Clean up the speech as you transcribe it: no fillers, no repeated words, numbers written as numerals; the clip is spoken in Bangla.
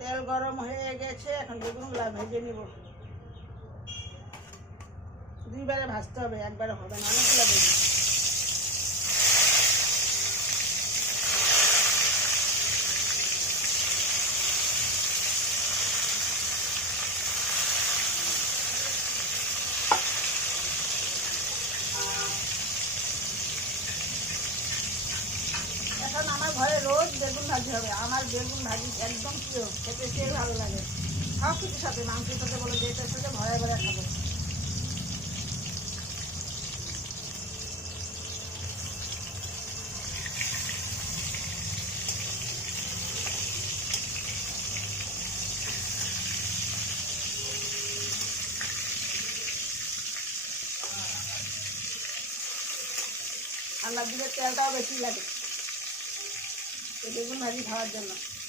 তেল গরম হয়ে গেছে, এখন বেগুনগুলো ভেজে নিব। দুইবারে ভাজতে হবে, একবারে হবে না, অনেকগুলো বেগুন। এখন আমার ঘরে রোজ বেগুন ভাজি হবে। আমার বেগুন ভাজি একদম প্রিয়, খেতে সেই ভালো লাগে। সব কিছুর সাথে, মাংসের সাথে বলে, যেটার সাথে ভরায় ভরায় খাবো। ঠান্ডার দিকে তেলটাও বেশি লাগে এই বেগুন ভাজি খাওয়ার জন্য।